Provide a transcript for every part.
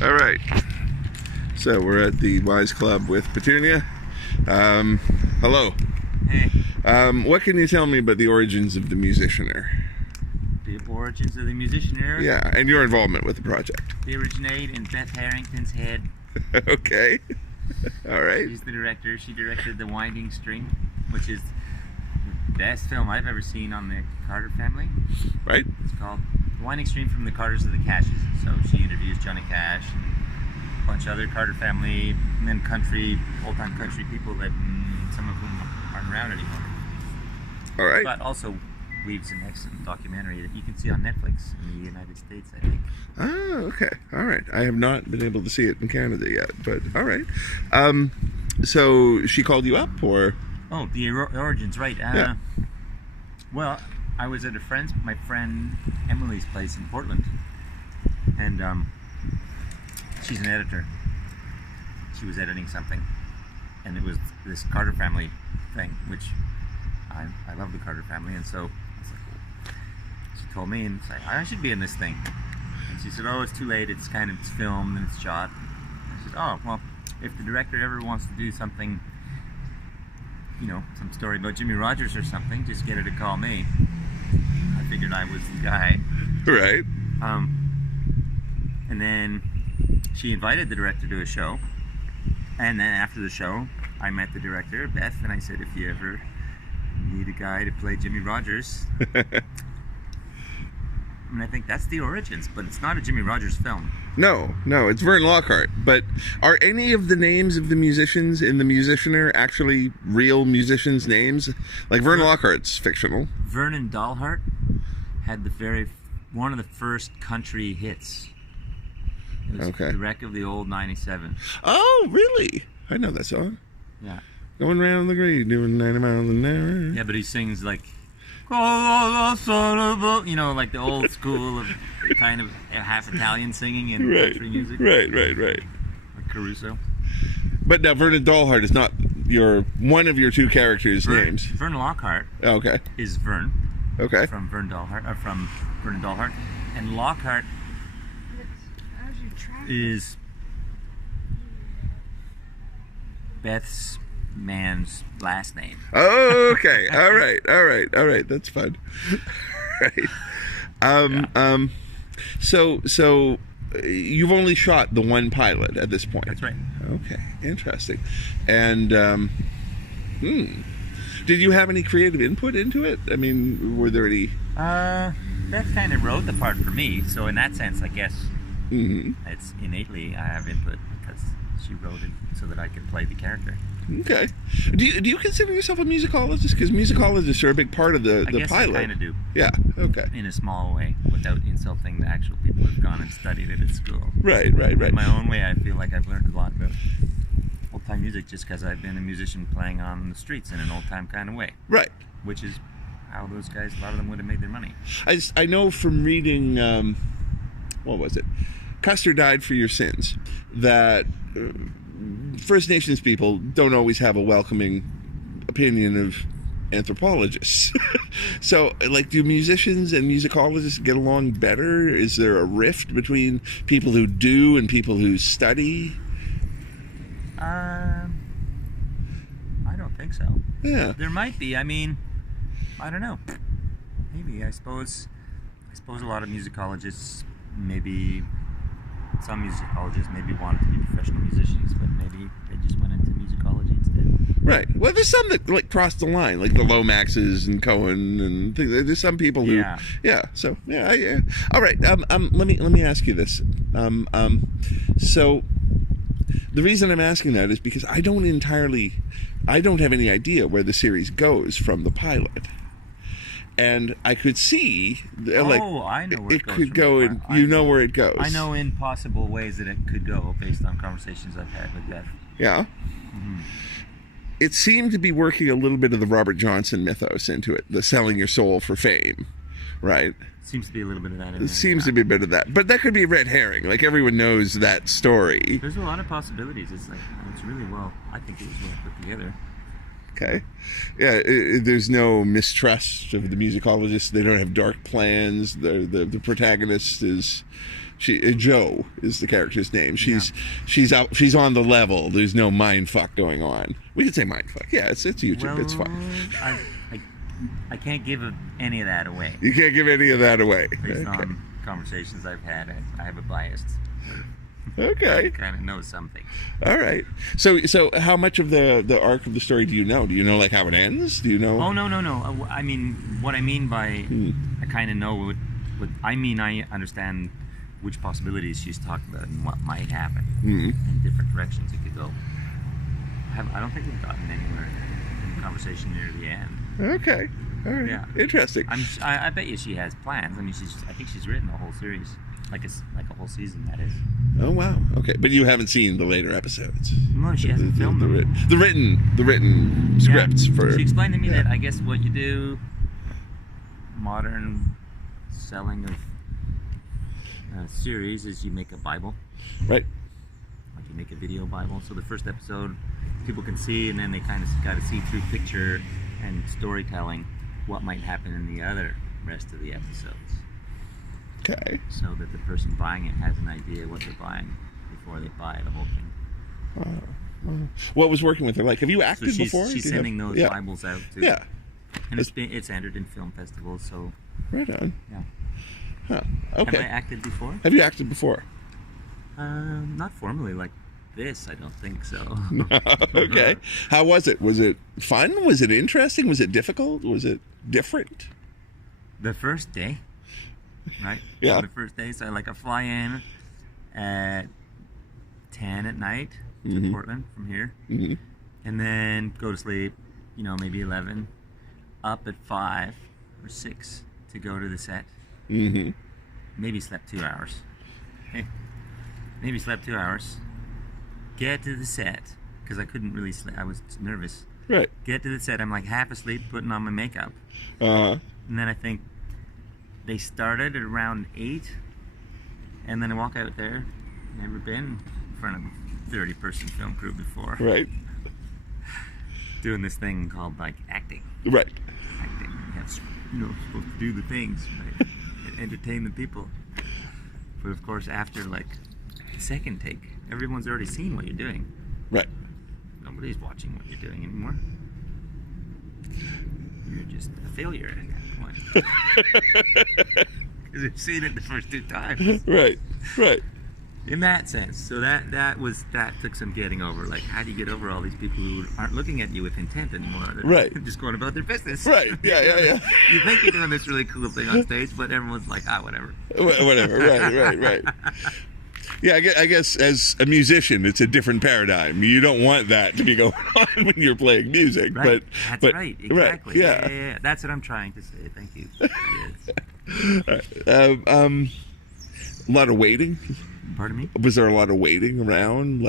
All right. So we're at the Wise Club with Petunia. Hello. Hey. What can you tell me about the origins of the Musicianer? The origins of the Musicianer? Yeah, and your involvement with the project. They originate in Beth Harrington's head. Okay. All right. She's the director. She directed The Winding String, which is the best film I've ever seen on the Carter family. Right. It's called The Winding String from the Carters of the Cashes. So she interviews Johnny Cash and a bunch of other Carter family, and then old-time country people that some of whom aren't around anymore. All right. But also weaves an excellent documentary that you can see on Netflix in the United States, I think. Oh, okay. All right. I have not been able to see it in Canada yet, but all right. So she called you up, or? Oh, the origins, right. Yeah. Well, I was at my friend Emily's place in Portland, and she's an editor. She was editing something, and it was this Carter family thing, which I love the Carter family, and so I was like, well, she told me, and said, I should be in this thing. And she said, oh, it's too late, it's filmed and it's shot. I said, oh, well, if the director ever wants to do something, some story about Jimmie Rodgers or something, just get her to call me. I figured I was the guy. Right. And then she invited the director to a show, and then after the show, I met the director, Beth, and I said, if you ever need a guy to play Jimmie Rodgers. And I think that's the origins, but it's not a Jimmie Rodgers film. No, it's Vern Lockhart. But are any of the names of the musicians in The Musicianer actually real musicians' names? Like Vern Lockhart's fictional. Vernon Dalhart had one of the first country hits. It was Okay. The Wreck of the Old 97. Oh, really? I know that song. Yeah. Going round the green, doing 90 miles an hour. Yeah, but he sings like, like the old school of kind of half Italian singing and country music. Right. Like Caruso. But now Vernon Dalhart is not one of your two characters' names. Vern Lockhart Okay. is Vern. Okay. From Vernon Dalhart. And Lockhart is Beth's man's last name. Oh, okay. All right. That's fun. Right. So you've only shot the one pilot at this point. That's right. Okay. Interesting. And did you have any creative input into it? I mean, were there any? Beth kind of wrote the part for me, so in that sense, I guess it's innately I have input because she wrote it so that I could play the character. Okay. Do you consider yourself a musicologist? Because musicologists are a big part of the pilot. I kind of do. Yeah. Okay. In a small way, without insulting the actual people who've gone and studied it at school. Right. In my own way, I feel like I've learned a lot about old-time music just because I've been a musician playing on the streets in an old-time kind of way. Right. Which is how those guys, a lot of them would have made their money. I know from reading, what was it? Custer Died for Your Sins, that First Nations people don't always have a welcoming opinion of anthropologists. So, like, do musicians and musicologists get along better? Is there a rift between people who do and people who study? I don't think so. Yeah. There might be. I mean, I don't know. Maybe. I suppose a lot of musicologists, maybe some musicologists maybe wanted to be professional musicians, but maybe they just went into musicology instead. Right. Well, there's some that like cross the line, like the Lomaxes and Cohen and things. There's some people who, yeah. So yeah. All right. Let me ask you this. So the reason I'm asking that is because I don't have any idea where the series goes from the pilot. And I could see, I know where it goes could go, and you know where it goes. I know in possible ways that it could go based on conversations I've had with Beth. Yeah. Mm-hmm. It seemed to be working a little bit of the Robert Johnson mythos into it, the selling your soul for fame, right? Seems to be a little bit of that in there. It seems to be a bit of that. But that could be a red herring. Like, everyone knows that story. There's a lot of possibilities. It's like, it's really I think it was well put together. Okay. Yeah, there's no mistrust of the musicologists. They don't have dark plans. The protagonist is Joe is the character's name. She's on the level. There's no mind fuck going on. We could say mind fuck. Yeah, it's YouTube. Well, it's fine. I can't give any of that away. You can't give any of that away. Based on conversations I've had, I have a bias. Okay. I kind of know something. All right. So how much of the arc of the story do you know? Do you know like how it ends? Do you know? Oh, no. I mean, what I mean by I kind of know what I mean. I understand which possibilities she's talking about and what might happen in different directions it could go. I don't think we've gotten anywhere in the conversation near the end. Okay. All right. Yeah. Interesting. I bet you she has plans. I mean, I think she's written a whole series, like a whole season. That is. Oh wow. Okay, but you haven't seen the later episodes. No, she hasn't filmed them. The written scripts for. She explained to me that I guess what you do, modern selling of series, is you make a Bible. Right. Like you make a video Bible. So the first episode, people can see, and then they kind of got to see through picture and storytelling what might happen in the other rest of the episodes. Okay. So that the person buying it has an idea what they're buying before they buy the whole thing. Wow. What was working with her like? Have you acted before? She's sending those Bibles out too. Yeah. And it's entered in film festivals, so. Right on. Yeah. Huh. Okay. Have I acted before? Have you acted before? Not formally like this. I don't think so. Okay. How was it? Was it fun? Was it interesting? Was it difficult? Was it different? The first day. Right? Yeah. So the first day, so I fly in at 10 at night to Portland from here, and then go to sleep, maybe 11, up at 5 or 6 to go to the set. Maybe slept 2 hours. Maybe slept 2 hours. Get to the set, because I couldn't really sleep. I was nervous. Right. Get to the set, I'm like half asleep putting on my makeup. And then I think, they started at around 8, and then I walk out there. Never been in front of a 30-person film crew before. Right. Doing this thing called acting. Right. Acting. You're supposed to do the things, right? And entertain the people. But of course, after the second take, everyone's already seen what you're doing. Right. Nobody's watching what you're doing anymore. You're just a failure at that point. Because you've seen it the first 2 times. Right. In that sense. So that took some getting over. How do you get over all these people who aren't looking at you with intent anymore? They're right. just going about their business. Right. Yeah. You think you're doing this really cool thing on stage, but everyone's like, whatever. Whatever. Right. Yeah, I guess as a musician, it's a different paradigm. You don't want that to be going on when you're playing music. Right. That's right. Exactly. Right. Yeah. That's what I'm trying to say. Thank you. Yes. A lot of waiting. Pardon me? Was there a lot of waiting around?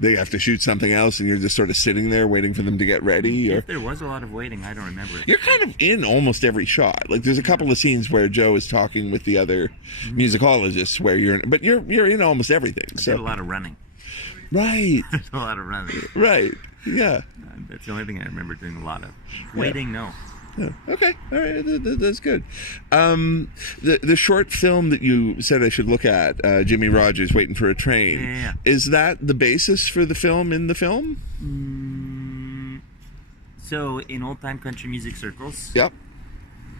They have to shoot something else and you're just sort of sitting there waiting for them to get ready? Or if there was a lot of waiting, I don't remember it. You're kind of in almost every shot. There's a couple of scenes where Joe is talking with the other musicologists where you're in almost everything. I did a lot of running. Right. A lot of running. Right. Yeah. That's the only thing I remember doing a lot of. Waiting, no. Yeah. Okay, all right, that's good. The short film that you said I should look at, Jimmie Rodgers, Waiting for a Train, yeah. Is that the basis for the film in the film? So, in old-time country music circles, yep.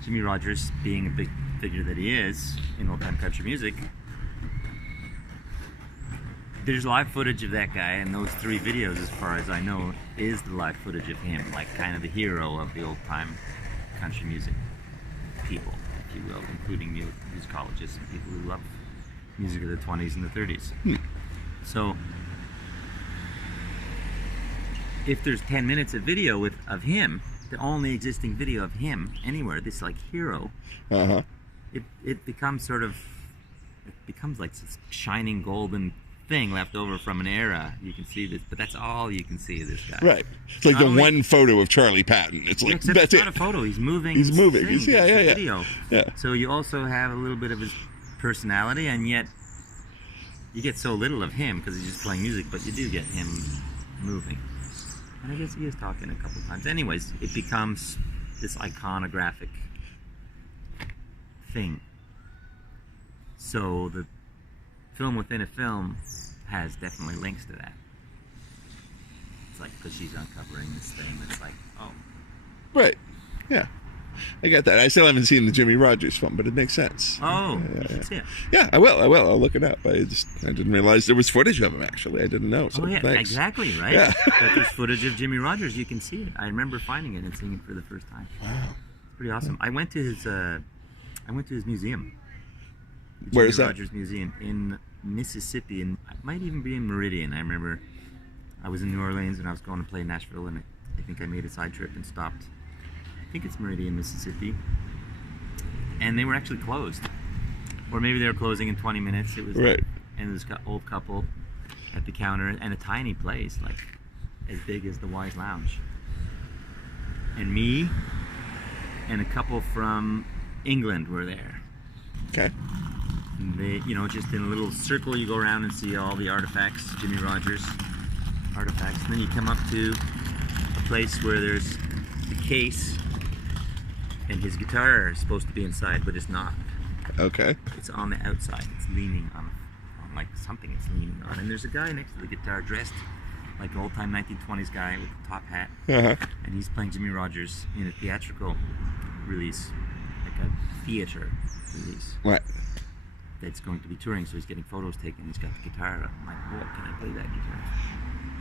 Jimmie Rodgers, being a big figure that he is in old-time country music, there's live footage of that guy, and those 3 videos, as far as I know, is the live footage of him, kind of the hero of the old-time country music people, if you will, including musicologists and people who love music of the 20s and the 30s. So, if there's 10 minutes of video of him, the only existing video of him anywhere, this hero, it becomes like this shining golden thing left over from an era. You can see this, but that's all you can see of this guy. Right. It's like one photo of Charlie Patton. It's that's not a photo. He's moving. He's moving. Video. Yeah. So you also have a little bit of his personality, and yet you get so little of him because he's just playing music, but you do get him moving. And I guess he is talking a couple times. Anyways, it becomes this iconographic thing. So the film within a film has definitely links to that. It's like, because she's uncovering this thing that's like, oh. Right. Yeah. I get that. I still haven't seen the Jimmie Rodgers film, but it makes sense. Oh, you should see it. Yeah, I will. I'll look it up. I didn't realize there was footage of him, actually. I didn't know. So Oh, yeah, thanks. exactly, right? Yeah. But there's footage of Jimmie Rodgers. You can see it. I remember finding it and seeing it for the first time. Wow. It's pretty awesome. I went to his museum. The Where is Jimmie that? Rodgers Museum in Mississippi, and it might even be in Meridian. I remember I was in New Orleans and I was going to play Nashville, and I think I made a side trip and stopped. I think it's Meridian, Mississippi, and they were actually closed, or maybe they were closing in 20 minutes. It was Right. And this old couple at the counter, and a tiny place like as big as the Wise Lounge, and me and a couple from England were there. Okay. And they, just in a little circle, you go around and see all the artifacts, Jimmie Rodgers artifacts, and then you come up to a place where there's the case. And his guitar is supposed to be inside, but it's not. Okay. It's on the outside. It's leaning on like something it's leaning on. And there's a guy next to the guitar dressed like an old-time 1920s guy with a top hat. Uh-huh. And he's playing Jimmie Rodgers in a theatrical release, like a theater release. Right. That's going to be touring, so he's getting photos taken. He's got the guitar up. I'm like, oh, can I play that guitar?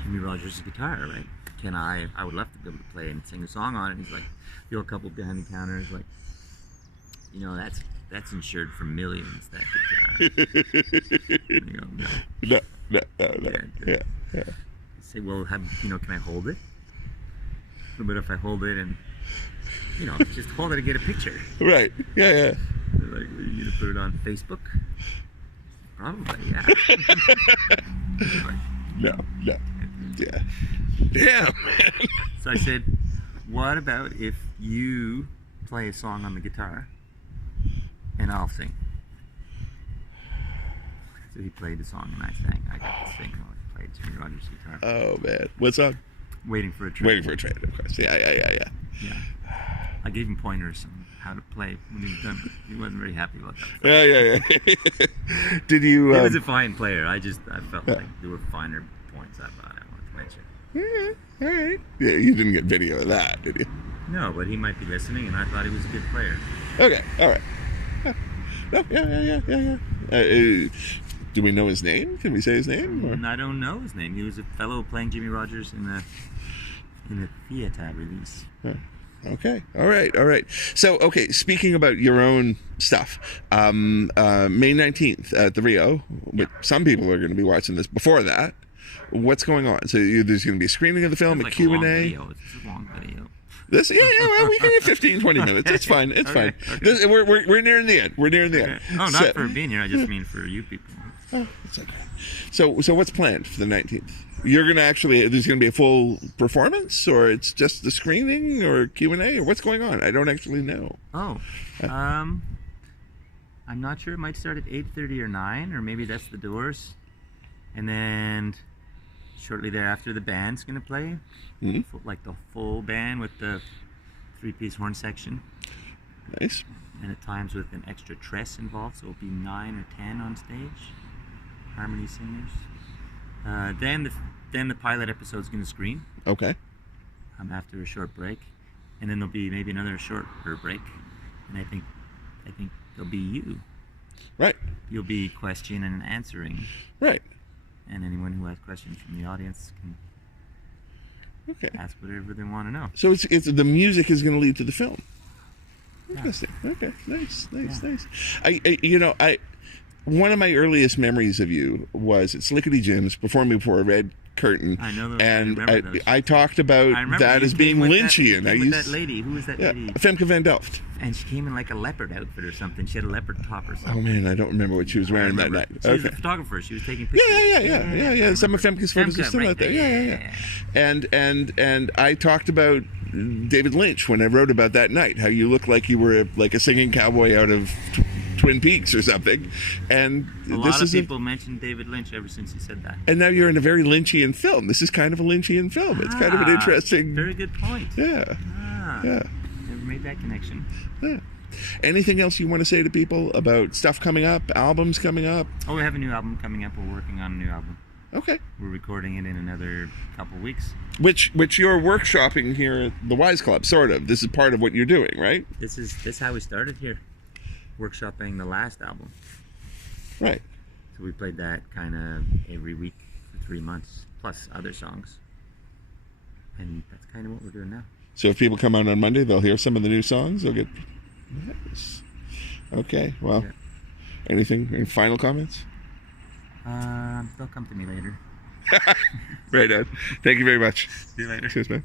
Jimmie Rodgers' guitar, right? I would love to be able to play and sing a song on it. And he's like, the old couple behind the counter is like, that's insured for millions, that guitar. And you go, no. No. Yeah. I say, well, can I hold it? But if I hold it and, just hold it and get a picture. Right. Yeah. They're like, are you going to put it on Facebook? Probably, yeah. No. Yeah. Damn. So I said, what about if you play a song on the guitar and I'll sing? So he played the song and I sang. I got to sing while he played Jimmie Rodgers' guitar. Oh, man. What's up? Waiting for a train. Waiting for a train, of course. Yeah. Yeah. I gave him pointers on how to play when he was done, but he wasn't very happy about that. Yeah. Did you... He was a fine player. I felt like there were finer points I thought I wanted to mention. Yeah, all right. Yeah, you didn't get video of that, did you? No, but he might be listening, and I thought he was a good player. Okay, all right. Yeah. Do we know his name? Can we say his name? Or? I don't know his name. He was a fellow playing Jimmie Rodgers in a theater release. Okay. All right. So, okay, speaking about your own stuff, May 19th at the Rio, but some people are going to be watching this before that. What's going on? So there's going to be a screening of the film, a Q&A. It's a long video. Well, we can get 15, 20 minutes. It's fine. Fine. Okay. We're nearing the end. End. Oh, not for being here. I just mean for you people. Oh, it's okay. So what's planned for the 19th? You're going to there's going to be a full performance, or it's just the screening, or Q&A, or what's going on? I don't actually know. Oh, I'm not sure. It might start at 8:30 or 9, or maybe that's the doors. And then shortly thereafter, the band's going to play, like the full band with the 3-piece horn section. Nice. And at times with an extra tress involved, so it'll be 9 or 10 on stage. Harmony singers. Then the pilot episode's going to screen. Okay. After a short break, and then there'll be maybe another shorter break, and I think there'll be you. Right. You'll be questioning and answering. Right. And anyone who has questions from the audience can ask whatever they want to know. So it's the music is going to lead to the film. Yeah. Interesting. Okay. Nice. I one of my earliest memories of you was at Slickety Jim's performing before a red curtain. I know those. And I talked about that as being Lynchian. That lady. Who was that lady? Femke van Delft. And she came in like a leopard outfit or something. She had a leopard top or something. Oh man, I don't remember what she was wearing that night. She was a photographer. She was taking pictures. Yeah. Some of Femke's photos are still out there. Yeah. And I talked about David Lynch when I wrote about that night. How you look like you were like a singing cowboy out of Twin Peaks or something. And a lot of people mentioned David Lynch ever since he said that. And now you're in a very Lynchian film. This is kind of a Lynchian film. It's kind of an interesting. Very good point. Yeah. Never made that connection. Yeah. Anything else you want to say to people about stuff coming up, albums coming up? Oh, we have a new album coming up. We're working on a new album. Okay. We're recording it in another couple weeks. Which you're workshopping here at the Wise Club, sort of. This is part of what you're doing, right? This is how we started here, workshopping the last album. Right. So we played that kind of every week for 3 months, plus other songs. And that's kind of what we're doing now. So if people come out on Monday, they'll hear some of the new songs. They'll get. Nice. Okay. Well, Yeah. Any final comments? They'll come to me later. Right, Ed. Thank you very much. See you later. Cheers, man.